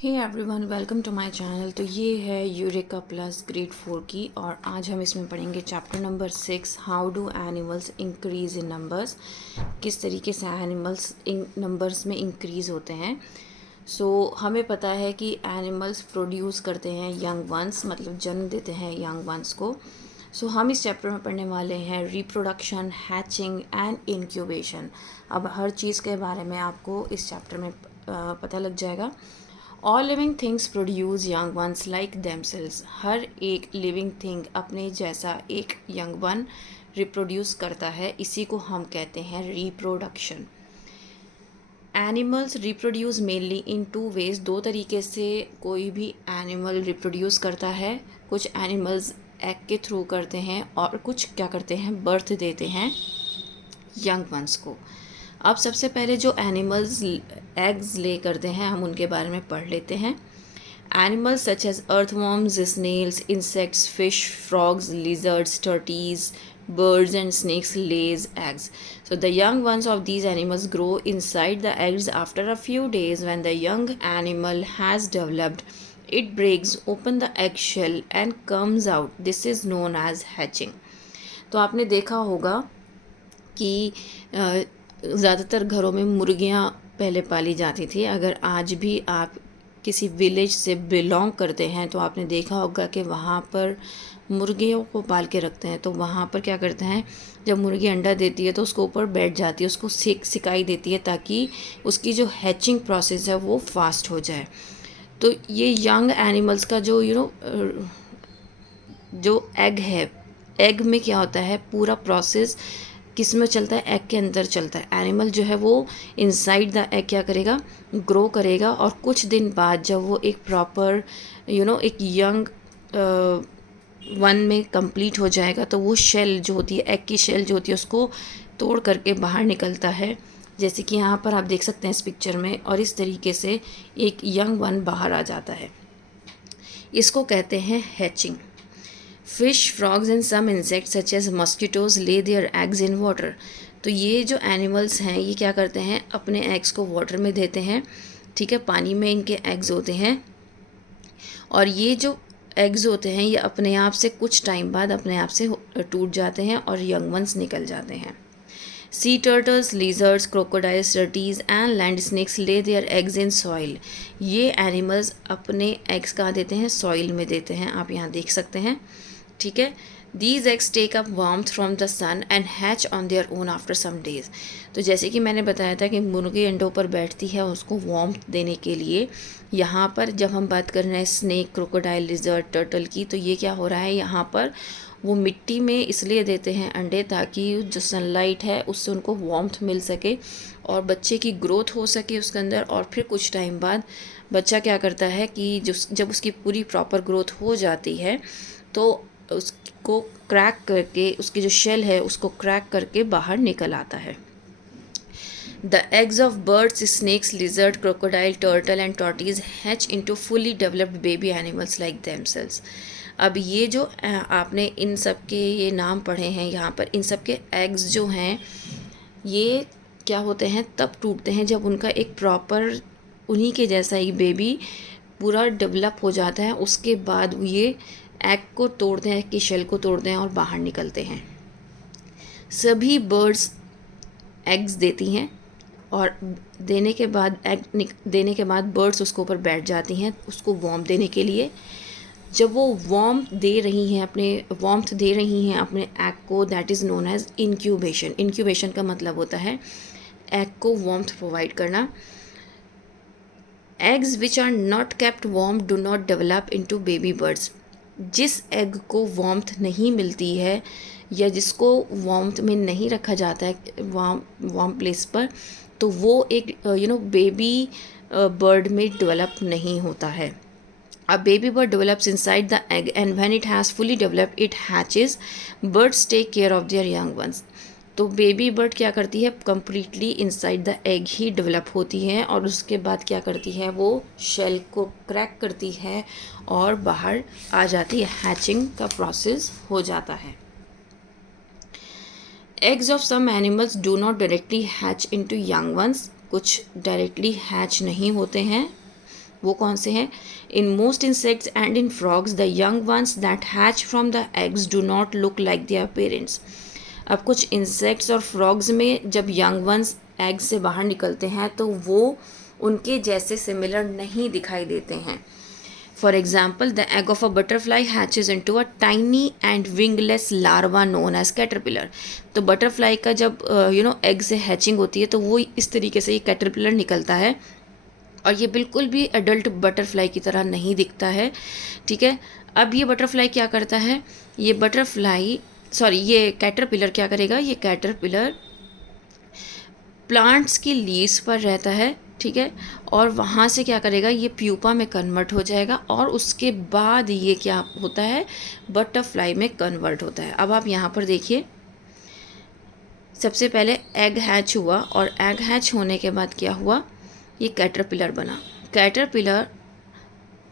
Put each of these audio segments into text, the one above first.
Hey everyone, welcome to my channel. तो ये है यूरेका प्लस ग्रेड 4 की, और आज हम इसमें पढ़ेंगे chapter number 6, how do animals increase in numbers. किस तरीके से एनिमल्स इन नंबर्स में इंक्रीज़ होते हैं। हमें पता है कि एनिमल्स प्रोड्यूस करते हैं यंग वंस, मतलब जन्म देते हैं यंग वंस को। हम इस चैप्टर में पढ़ने वाले हैं रिप्रोडक्शन, हैचिंग एंड इंक्यूबेशन। अब हर चीज़ के बारे में आपको इस चैप्टर में पता लग जाएगा। All living things produce young ones like themselves. हर एक लिविंग थिंग अपने जैसा एक यंग वन रिप्रोड्यूस करता है, इसी को हम कहते हैं reproduction. Animals reproduce mainly in two ways. दो तरीके से कोई भी एनिमल रिप्रोड्यूस करता है। कुछ एनिमल्स एग के थ्रू करते हैं और कुछ क्या करते हैं, बर्थ देते हैं यंग वंस को। अब सबसे पहले जो एनिमल्स एग्स ले करते हैं, हम उनके बारे में पढ़ लेते हैं। Animals such as earthworms, snails, insects, fish, frogs, lizards, tortoises, birds and snakes lays eggs. So the young ones of these animals grow inside the eggs. After a few days, when the young animal has developed, it breaks open the eggshell and comes out. This is known as hatching. तो आपने देखा होगा कि ज़्यादातर घरों में मुर्गियाँ पहले पाली जाती थी। अगर आज भी आप किसी विलेज से बिलोंग करते हैं तो आपने देखा होगा कि वहाँ पर मुर्गियों को पाल के रखते हैं। तो वहाँ पर क्या करते हैं, जब मुर्गी अंडा देती है तो उसको ऊपर बैठ जाती है, उसको सिकाई देती है ताकि उसकी जो हैचिंग प्रोसेस है वो फास्ट हो जाए। तो ये यंग एनिमल्स का जो जो एग है, एग में क्या होता है, पूरा प्रोसेस किस में चलता है, एग के अंदर चलता है। एनिमल जो है वो इनसाइड द एग क्या करेगा, ग्रो करेगा, और कुछ दिन बाद जब वो एक प्रॉपर एक यंग वन में कंप्लीट हो जाएगा तो वो शेल जो होती है, एग की शेल जो होती है, उसको तोड़ करके बाहर निकलता है, जैसे कि यहाँ पर आप देख सकते हैं इस पिक्चर में। और इस तरीके से एक यंग वन बाहर आ जाता है। इसको कहते हैं hatching. Fish, frogs and some insects such as mosquitoes lay their eggs in water. तो ये जो एनिमल्स हैं ये क्या करते हैं, अपने एग्स को वाटर में देते हैं। ठीक है, पानी में इनके एग्स होते हैं, और ये जो एग्स होते हैं ये अपने आप से कुछ टाइम बाद अपने आप से टूट जाते हैं और यंग वंस निकल जाते हैं। Sea turtles, lizards, crocodiles, tortoises and land snakes lay their eggs in soil. ये एनिमल्स अपने एग्स कहाँ देते हैं, सॉइल में देते हैं। आप यहाँ देख सकते हैं। ठीक है, these eggs take up warmth from the sun and hatch on their own after some days. तो जैसे कि मैंने बताया था कि मुर्गी अंडों पर बैठती है उसको वार्मथ देने के लिए। यहाँ पर जब हम बात कर रहे हैं स्नेक, क्रोकोडाइल, लिजर्ड, टर्टल की, तो ये क्या हो रहा है, यहाँ पर वो मिट्टी में इसलिए देते हैं अंडे ताकि जो सनलाइट है उससे उनको वार्मथ मिल सके और बच्चे की ग्रोथ हो सके उसके अंदर। और फिर कुछ टाइम बाद बच्चा क्या करता है कि जब उसकी पूरी प्रॉपर ग्रोथ हो जाती है तो उसको क्रैक करके, उसकी जो शेल है उसको क्रैक करके बाहर निकल आता है। The eggs of birds, snakes, lizard, crocodile, turtle and tortoise hatch into fully developed baby animals like themselves. अब ये जो आपने इन सब के ये नाम पढ़े हैं यहाँ पर, इन सब के एग्स जो हैं ये क्या होते हैं, तब टूटते हैं जब उनका एक प्रॉपर उन्हीं के जैसा एक बेबी पूरा डेवलप हो जाता है। उसके बाद ये एग को तोड़ते हैं, एग की शेल को तोड़ते हैं और बाहर निकलते हैं। सभी बर्ड्स एग्स देती हैं और देने के बाद देने के बाद बर्ड्स उसके ऊपर बैठ जाती हैं उसको वार्म देने के लिए। जब वो वार्मथ दे रही हैं अपने एग को, that is known as incubation. Incubation का मतलब होता है एग को वार्मथ प्रोवाइड करना। Eggs which are not kept warm do not develop into baby birds. जिस एग को वार्मथ नहीं मिलती है या जिसको वार्मथ में नहीं रखा जाता है वार्म प्लेस पर, तो वो एक बेबी बर्ड में डेवलप नहीं होता है। A baby bird develops inside the egg, and when it has fully developed, it hatches. Birds take care of their young ones. तो बेबी बर्ड क्या करती है, completely inside the egg he develop होती है और उसके बाद क्या करती है, वो शेल को क्रैक करती है और बाहर आ जाती है। हैचिंग का प्रोसेस हो जाता है। Eggs of some animals do not directly hatch into young ones. कुछ डायरेक्टली हैच नहीं होते हैं वो कौन से हैं? In most insects and in frogs the young ones that hatch from the eggs do not look like their parents. अब कुछ इंसेक्ट्स और फ्रॉग्स में जब यंग वंस एग से बाहर निकलते हैं तो वो उनके जैसे सिमिलर नहीं दिखाई देते हैं। For example the egg of a butterfly hatches into a tiny and wingless larva known as caterpillar. तो बटरफ्लाई का जब एग से हैचिंग होती है तो वो इस तरीके से ये कैटरपिलर निकलता है, और ये बिल्कुल भी एडल्ट बटरफ्लाई की तरह नहीं दिखता है। ठीक है, अब ये बटरफ्लाई क्या करता है, ये कैटरपिलर क्या करेगा, ये कैटरपिलर प्लांट्स की लीव्स पर रहता है। ठीक है, और वहाँ से क्या करेगा, ये प्यूपा में कन्वर्ट हो जाएगा और उसके बाद ये क्या होता है, बटरफ्लाई में कन्वर्ट होता है। अब आप यहाँ पर देखिए, सबसे पहले एग हैच हुआ और एग हैच होने के बाद क्या हुआ, ये कैटरपिलर बना। कैटरपिलर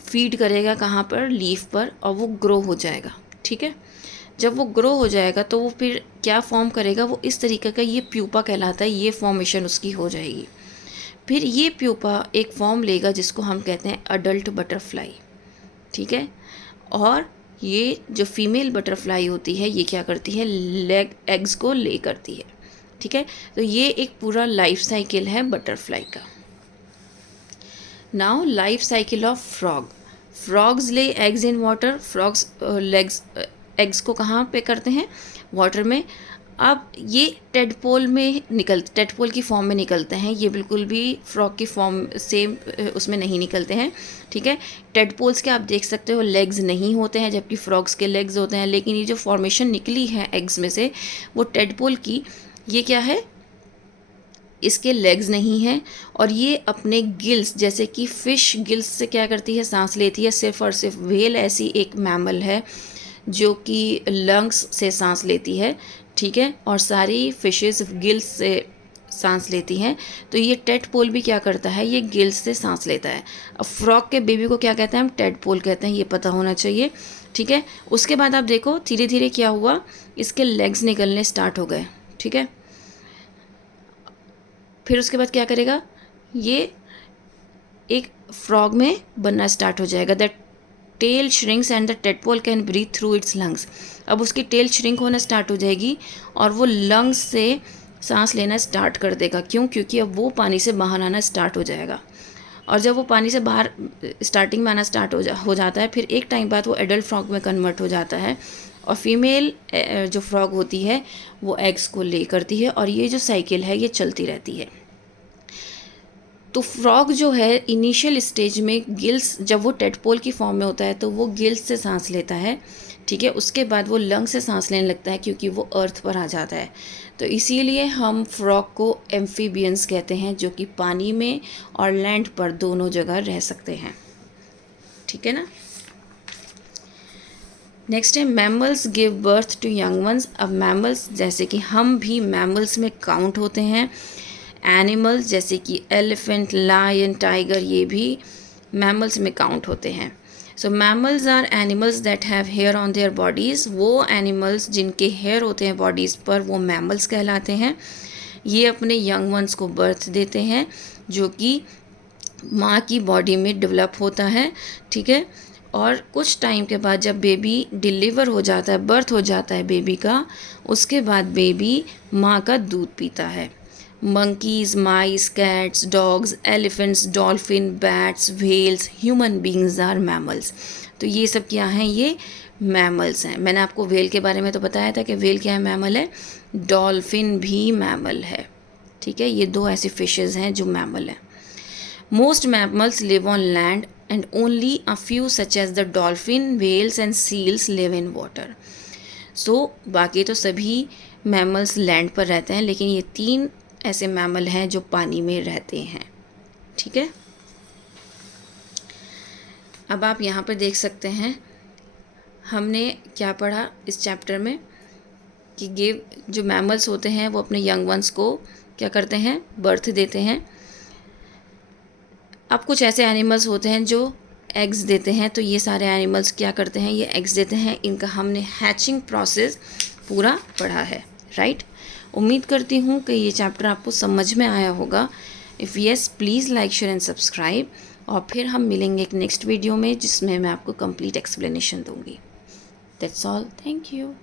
फीड करेगा कहाँ पर, लीफ पर, और वो ग्रो हो जाएगा। ठीक है, जब वो ग्रो हो जाएगा तो वो फिर क्या फॉर्म करेगा, वो इस तरीके का, ये प्यूपा कहलाता है, ये फॉर्मेशन उसकी हो जाएगी। फिर ये प्यूपा एक फॉर्म लेगा जिसको हम कहते हैं अडल्ट बटरफ्लाई। ठीक है, और ये जो फीमेल बटरफ्लाई होती है ये क्या करती है, एग्स को ले करती है। ठीक है, तो ये एक पूरा लाइफ साइकिल है बटरफ्लाई का। Now life cycle of frog. Frogs lay eggs in water. Frogs eggs को कहाँ पे करते हैं, वाटर में। अब ये टेडपोल की फॉर्म में निकलते हैं, ये बिल्कुल भी फ्रॉग की फॉर्म सेम उसमें नहीं निकलते हैं। ठीक है, टेडपोल्स के आप देख सकते हो लेग्स नहीं होते हैं, जबकि फ्रॉग्स के लेग्स होते हैं। लेकिन ये जो फॉर्मेशन निकली है एग्स में से, वो टेडपोल की, ये क्या है, इसके लेग्स नहीं हैं, और ये अपने गिल्स, जैसे कि फ़िश गिल्स से क्या करती है, सांस लेती है। सिर्फ और सिर्फ व्हेल ऐसी एक मैमल है जो कि लंग्स से सांस लेती है। ठीक है, और सारी फिशेस गिल्स से सांस लेती हैं। तो ये टेडपोल भी क्या करता है, ये गिल्स से सांस लेता है। अब फ्रॉग के बेबी को क्या कहते हैं, हम टेडपोल कहते हैं, ये पता होना चाहिए। ठीक है, उसके बाद आप देखो धीरे धीरे क्या हुआ, इसके लेग्स निकलने स्टार्ट हो गए। ठीक है, फिर उसके बाद क्या करेगा, ये एक फ्रॉग में बनना स्टार्ट हो जाएगा। The tail shrinks and the tadpole can breathe through its lungs. अब उसकी टेल श्रिंक होना स्टार्ट हो जाएगी और वो लंग्स से सांस लेना स्टार्ट कर देगा। क्यों? क्योंकि अब वो पानी से बाहर आना स्टार्ट हो जाएगा, और जब वो पानी से बाहर स्टार्टिंग में आना स्टार्ट हो जाता है, फिर एक टाइम बाद वो एडल्ट फ्रॉग में कन्वर्ट हो जाता है, और फीमेल जो फ्रॉग होती है वो एग्स को ले करती है, और ये जो साइकिल है ये चलती रहती है। तो फ्रॉग जो है इनिशियल स्टेज में गिल्स, जब वो टेडपोल की फॉर्म में होता है तो वो गिल्स से सांस लेता है। ठीक है, उसके बाद वो लंग से सांस लेने लगता है क्योंकि वो अर्थ पर आ जाता है। तो इसीलिए हम फ्रॉग को एम्फीबियंस कहते हैं, जो कि पानी में और लैंड पर दोनों जगह रह सकते हैं। ठीक है ना। नेक्स्ट है mammals give birth to young ones. अब मैमल्स, जैसे कि हम भी मैमल्स में काउंट होते हैं। एनिमल्स जैसे कि एलिफेंट, लायन, टाइगर, ये भी मैमल्स में काउंट होते हैं। So mammals are animals that have hair on their bodies. वो एनिमल्स जिनके हेयर होते हैं बॉडीज़ पर, वो मैमल्स कहलाते हैं। ये अपने यंग वंस को बर्थ देते हैं, जो कि माँ की बॉडी में डेवलप होता है। ठीक है, और कुछ टाइम के बाद जब बेबी डिलीवर हो जाता है, बर्थ हो जाता है बेबी का, उसके बाद बेबी माँ का दूध पीता है। monkeys, mice, cats, dogs, elephants, dolphin, bats, whales, human beings are mammals। तो ये सब क्या हैं, ये मैमल्स हैं। मैंने आपको व्हेल के बारे में तो बताया था कि व्हेल क्या है, मैमल है। डॉल्फिन भी मैमल है। ठीक है, ये दो ऐसी फिशेज़ हैं जो मैमल हैं। Most mammals live on land and only a few such as the dolphin, whales and seals live in water. So बाकी तो सभी मैमल्स लैंड पर रहते हैं, लेकिन ये 3 ऐसे मैमल हैं जो पानी में रहते हैं। ठीक है, अब आप यहाँ पर देख सकते हैं हमने क्या पढ़ा इस चैप्टर में, कि जो मैमल्स होते हैं वो अपने यंग वंस को क्या करते हैं, बर्थ देते हैं। अब कुछ ऐसे एनिमल्स होते हैं जो एग्स देते हैं। तो ये सारे एनिमल्स क्या करते हैं, ये एग्स देते हैं। इनका हमने हैचिंग प्रोसेस पूरा पढ़ा है, राइट। उम्मीद करती हूँ कि ये चैप्टर आपको समझ में आया होगा। If yes, please like, share and subscribe. और फिर हम मिलेंगे एक नेक्स्ट वीडियो में जिसमें मैं आपको कंप्लीट एक्सप्लेनेशन दूंगी। That's all, thank you.